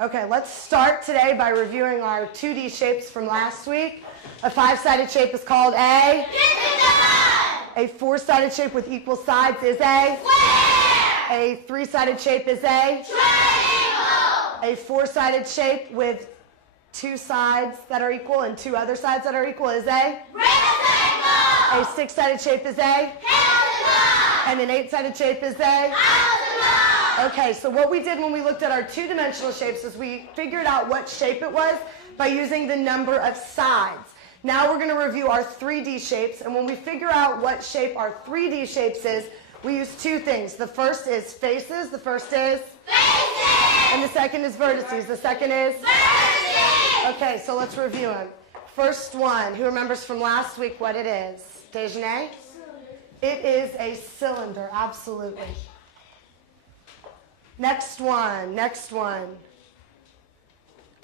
Okay, let's start today by reviewing our 2D shapes from last week. A 5-sided shape is called a pentagon. A 4-sided shape with equal sides is a square. A 3-sided shape is a triangle. A 4-sided shape with 2 sides that are equal and 2 other sides that are equal is a rectangle. A 6-sided shape is a hexagon. And an 8-sided shape is a octagon. Okay, so what we did when we looked at our 2-dimensional shapes is we figured out what shape it was by using the number of sides. Now we're going to review our 3D shapes, and when we figure out what shape our 3D shapes is, we use 2 things. The first is faces, the first is faces, and the second is vertices. The second is vertices. Okay, so let's review them. First one, who remembers from last week what it is? Dejeuner? It is a cylinder, absolutely. Next one.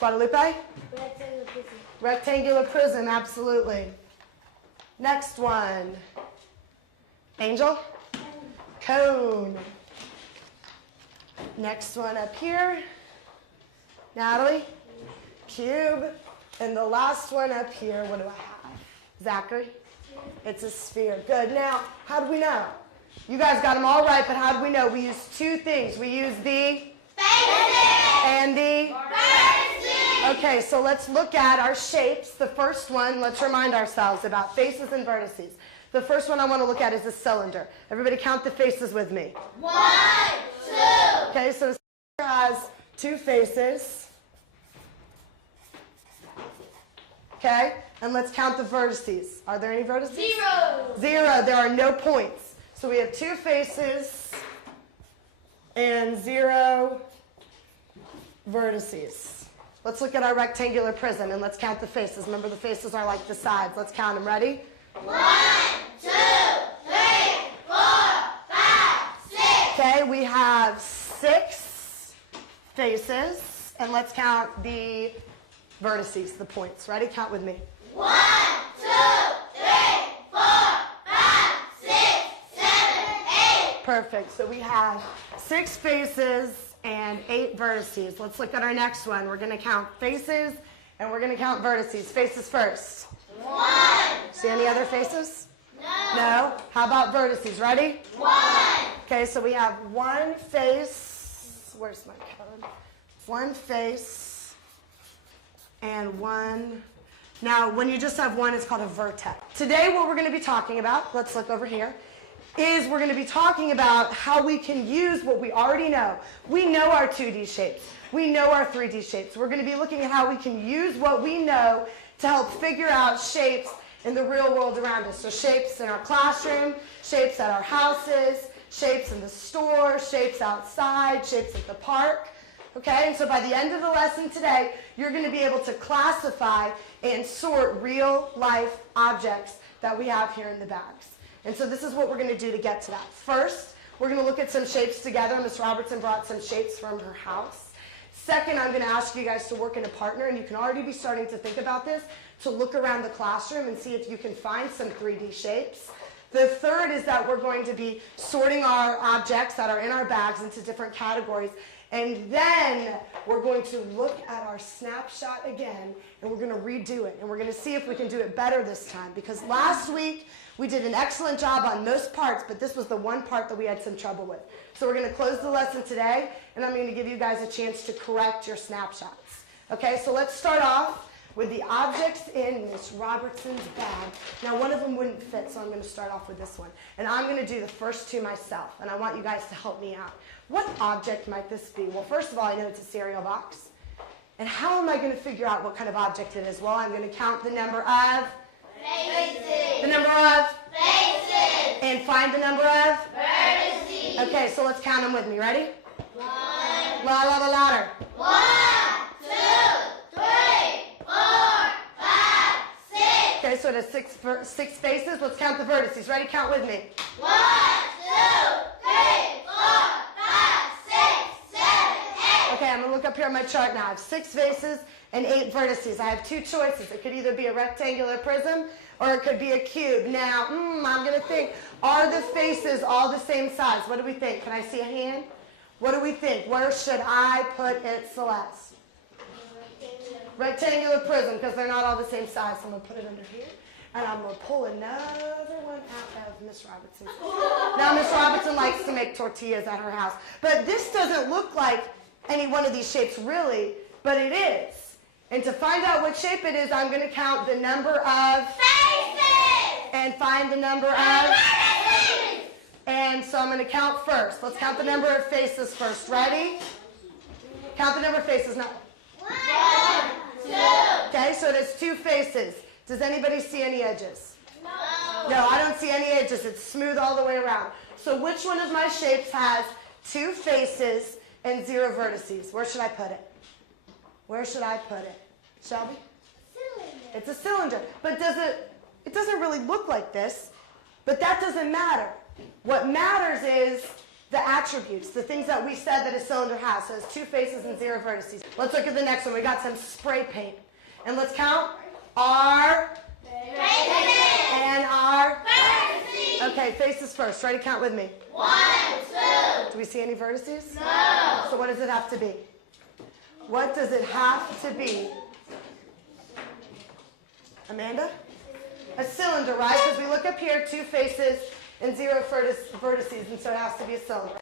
Guadalupe? Rectangular prism. Rectangular prism, absolutely. Next one. Angel? Cone. Next one up here. Natalie? Cube. And the last one up here, what do I have? Zachary? It's a sphere. Good. Now, how do we know? You guys got them all right, but how do we know? We use 2 things. We use the faces and the vertices. Okay, so let's look at our shapes. The first one, let's remind ourselves about faces and vertices. The first one I want to look at is a cylinder. Everybody count the faces with me. 1, 2. Okay, so a cylinder has 2 faces. Okay, and let's count the vertices. Are there any vertices? 0. 0. There are no points. So we have 2 faces and 0 vertices. Let's look at our rectangular prism and let's count the faces. Remember, the faces are like the sides. Let's count them. Ready? 1, 2, 3, 4, 5, 6. Okay, we have 6 faces, and let's count the vertices, the points. Ready? Count with me. 1, 2, 3, 4, 5, 6, 7, 8. Perfect. So we have 6 faces and 8 vertices. Let's look at our next one. We're going to count faces and we're going to count vertices. Faces first. 1. See any other faces? No. No? How about vertices? Ready? 1. Okay, so we have 1 face. Where's my code? 1 face and 1. Now, when you just have 1, it's called a vertex. Today, what we're going to be talking about, let's look over here, is we're going to be talking about how we can use what we already know. We know our 2D shapes. We know our 3D shapes. We're going to be looking at how we can use what we know to help figure out shapes in the real world around us. So shapes in our classroom, shapes at our houses, shapes in the store, shapes outside, shapes at the park. Okay, and so by the end of the lesson today, you're going to be able to classify and sort real life objects that we have here in the bags. And so this is what we're going to do to get to that. First, we're going to look at some shapes together. Miss Robertson brought some shapes from her house. Second, I'm going to ask you guys to work in a partner, and you can already be starting to think about this, to look around the classroom and see if you can find some 3D shapes. The third is that we're going to be sorting our objects that are in our bags into different categories. And then we're going to look at our snapshot again, and we're going to redo it. And we're going to see if we can do it better this time. Because last week, we did an excellent job on most parts, but this was the one part that we had some trouble with. So we're going to close the lesson today, and I'm going to give you guys a chance to correct your snapshots. Okay, so let's start off with the objects in Miss Robertson's bag. Now, one of them wouldn't fit, so I'm going to start off with this one. And I'm going to do the first 2 myself, and I want you guys to help me out. What object might this be? Well, first of all, I know it's a cereal box. And how am I going to figure out what kind of object it is? Well, I'm going to count the number of faces. The number of Faces. and find the number of Vertices. Okay, so let's count them with me. Ready? 1, Louder. 1, 2, 3, 4, 5, 6. Okay, so it has 6 faces. Let's count the vertices. Ready? Count with me. 1, 2, 3, 4, 5, 6, 7, 8. Okay, I'm going to look up here on my chart now. I have 6 faces and 8 vertices. I have 2 choices. It could either be a rectangular prism or it could be a cube. Now, I'm going to think, are the faces all the same size? What do we think? Can I see a hand? What do we think? Where should I put it, Celeste? Rectangular prism, because they're not all the same size. So I'm going to put it under here. And I'm going to pull another one out of Miss Robertson's. Now, Miss Robertson likes to make tortillas at her house. But this doesn't look like any one of these shapes really, but it is. And to find out what shape it is, I'm going to count the number of Faces. and find the number of. Vertices. And so I'm going to count first. Let's count the number of faces first. Ready? Count the number of faces now. 1, 2. Okay, so there's 2 faces. Does anybody see any edges? No. No, I don't see any edges. It's smooth all the way around. So which one of my shapes has 2 faces and 0 vertices? Where should I put it? Where should I put it? Shelby? Cylinder. It's a cylinder. But it doesn't really look like this, but that doesn't matter. What matters is the attributes, the things that we said that a cylinder has. So it's 2 faces and 0 vertices. Let's look at the next one. We got some spray paint. And let's count our Faces. and our. Vertices. Okay, faces first. Ready? Count with me. 1, 2. Do we see any vertices? No. So what does it have to be? What does it have to be? Amanda? A cylinder, right? Because we look up here, 2 faces and 0 vertices, and so it has to be a cylinder.